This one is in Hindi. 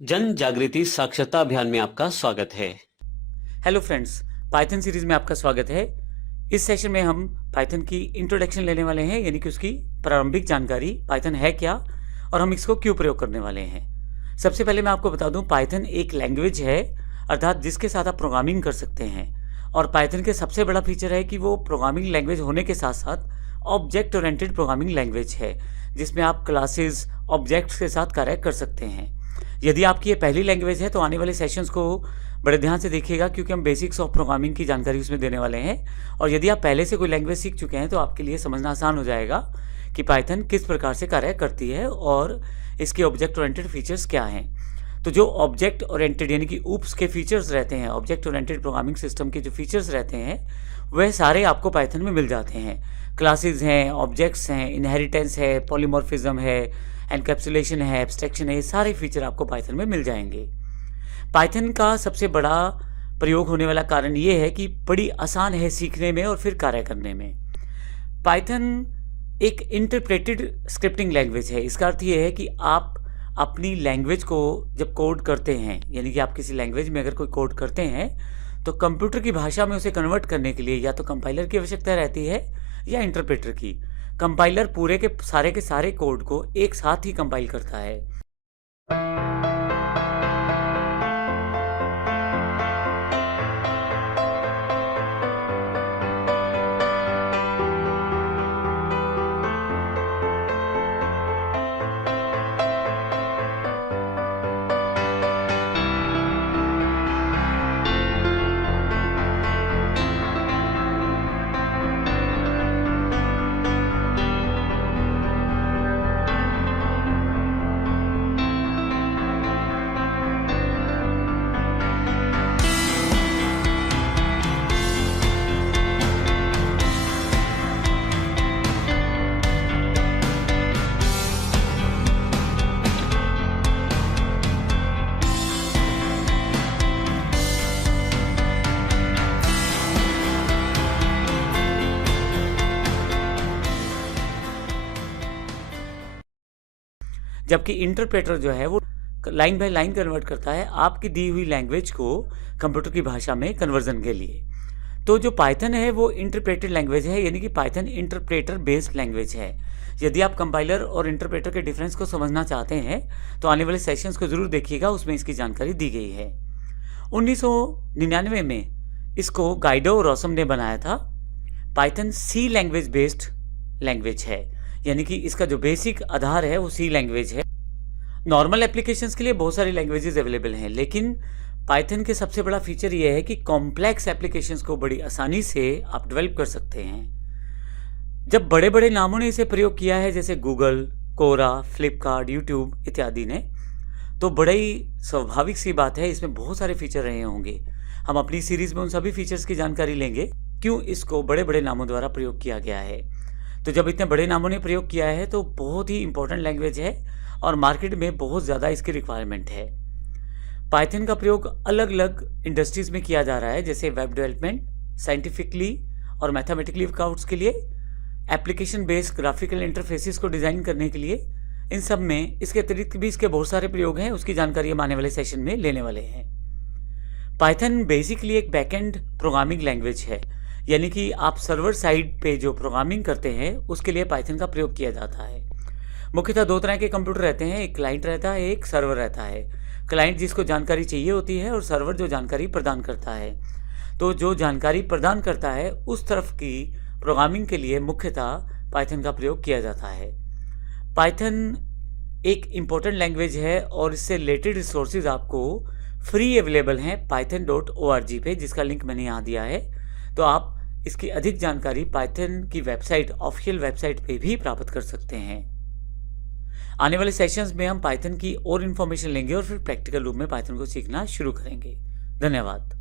जन जागृति साक्षरता अभियान में आपका स्वागत है। हेलो फ्रेंड्स, पाइथन सीरीज में आपका स्वागत है। इस सेशन में हम पाइथन की इंट्रोडक्शन लेने वाले हैं, यानी कि उसकी प्रारंभिक जानकारी, पाइथन है क्या और हम इसको क्यों प्रयोग करने वाले हैं। सबसे पहले मैं आपको बता दूं, पाइथन एक लैंग्वेज है, अर्थात जिसके साथ आप प्रोग्रामिंग कर सकते हैं। और पाइथन के सबसे बड़ा फीचर है कि वो प्रोग्रामिंग लैंग्वेज होने के साथ साथ ऑब्जेक्ट ओरिएंटेड प्रोग्रामिंग लैंग्वेज है, जिसमें आप क्लासेस, ऑब्जेक्ट्स के साथ कार्य कर सकते हैं। यदि आपकी ये पहली लैंग्वेज है तो आने वाले सेशंस को बड़े ध्यान से देखिएगा, क्योंकि हम बेसिक्स ऑफ प्रोग्रामिंग की जानकारी उसमें देने वाले हैं। और यदि आप पहले से कोई लैंग्वेज सीख चुके हैं तो आपके लिए समझना आसान हो जाएगा कि पाइथन किस प्रकार से कार्य करती है और इसके ऑब्जेक्ट ओरिएंटेड फीचर्स क्या हैं। तो जो ऑब्जेक्ट ओरिएंटेड यानी कि ऊप्स के फीचर्स रहते हैं, ऑब्जेक्ट ओरिएंटेड प्रोग्रामिंग सिस्टम के जो फीचर्स रहते हैं वह सारे आपको पाइथन में मिल जाते हैं। क्लासेस हैं, ऑब्जेक्ट्स हैं, इनहेरिटेंस है, पॉलीमॉर्फिज्म है, एनकैप्सुलेशन है, एब्स्ट्रैक्शन है, ये सारे फीचर आपको पाइथन में मिल जाएंगे। पाइथन का सबसे बड़ा प्रयोग होने वाला कारण ये है कि बड़ी आसान है सीखने में और फिर कार्य करने में। पाइथन एक इंटरप्रेटेड स्क्रिप्टिंग लैंग्वेज है। इसका अर्थ ये है कि आप अपनी लैंग्वेज को जब कोड करते हैं, यानी कि आप किसी लैंग्वेज में अगर कोई कोड करते हैं तो कंप्यूटर की भाषा में उसे कन्वर्ट करने के लिए या तो कंपाइलर की आवश्यकता रहती है या इंटरप्रेटर की। कंपाइलर पूरे के सारे कोड को एक साथ ही कंपाइल करता है। जबकि इंटरप्रेटर जो है वो लाइन बाय लाइन कन्वर्ट करता है आपकी दी हुई लैंग्वेज को कंप्यूटर की भाषा में कन्वर्जन के लिए। तो जो पाइथन है वो इंटरप्रेटेड लैंग्वेज है, यानी कि पाइथन इंटरप्रेटर बेस्ड लैंग्वेज है। यदि आप कंपाइलर और इंटरप्रेटर के डिफरेंस को समझना चाहते हैं तो आने वाले सेशंस को ज़रूर देखिएगा, उसमें इसकी जानकारी दी गई है। 1999 में इसको गाइडो और रॉसम ने बनाया था। Python C language based language है, यानी कि इसका जो बेसिक आधार है वो सी लैंग्वेज है। नॉर्मल एप्लीकेशंस के लिए बहुत सारी लैंग्वेजेस अवेलेबल हैं, लेकिन पाइथन के सबसे बड़ा फीचर ये है कि कॉम्प्लेक्स एप्लीकेशंस को बड़ी आसानी से आप डेवलप कर सकते हैं। जब बड़े बड़े नामों ने इसे प्रयोग किया है, जैसे गूगल, कोरा, फ्लिपकार्ट, यूट्यूब इत्यादि ने, तो बड़ा ही स्वाभाविक सी बात है, इसमें बहुत सारे फीचर रहे होंगे। हम अपनी सीरीज में उन सभी फीचर्स की जानकारी लेंगे, क्यों इसको बड़े बड़े नामों द्वारा प्रयोग किया गया है। तो जब इतने बड़े नामों ने प्रयोग किया है तो बहुत ही इंपॉर्टेंट लैंग्वेज है और मार्केट में बहुत ज़्यादा इसकी रिक्वायरमेंट है। पाइथन का प्रयोग अलग अलग इंडस्ट्रीज़ में किया जा रहा है, जैसे वेब डेवलपमेंट, साइंटिफिकली और मैथमेटिकली वर्कआउट्स के लिए, एप्लीकेशन बेस्ड ग्राफिकल इंटरफेसेस को डिज़ाइन करने के लिए। इन सब में इसके अतिरिक्त भी इसके बहुत सारे प्रयोग हैं, उसकी जानकारी हम आने वाले सेशन में लेने वाले हैं। पाइथन बेसिकली एक बैकएंड प्रोग्रामिंग लैंग्वेज है, यानी कि आप सर्वर साइड पे जो प्रोग्रामिंग करते हैं उसके लिए पाइथन का प्रयोग किया जाता है। मुख्यतः दो तरह के कंप्यूटर रहते हैं, एक क्लाइंट रहता है, एक सर्वर रहता है। क्लाइंट जिसको जानकारी चाहिए होती है और सर्वर जो जानकारी प्रदान करता है। तो जो जानकारी प्रदान करता है उस तरफ की प्रोग्रामिंग के लिए मुख्यतः पाइथन का प्रयोग किया जाता है। पाइथन एक इम्पोर्टेंट लैंग्वेज है और इससे रिलेटेड रिसोर्सेज आपको फ्री अवेलेबल हैं python.org पे, जिसका लिंक मैंने यहाँ दिया है। तो आप इसकी अधिक जानकारी पाइथन की वेबसाइट, ऑफिशियल वेबसाइट पे भी प्राप्त कर सकते हैं। आने वाले सेशंस में हम पाइथन की और इन्फॉर्मेशन लेंगे और फिर प्रैक्टिकल रूप में पाइथन को सीखना शुरू करेंगे। धन्यवाद।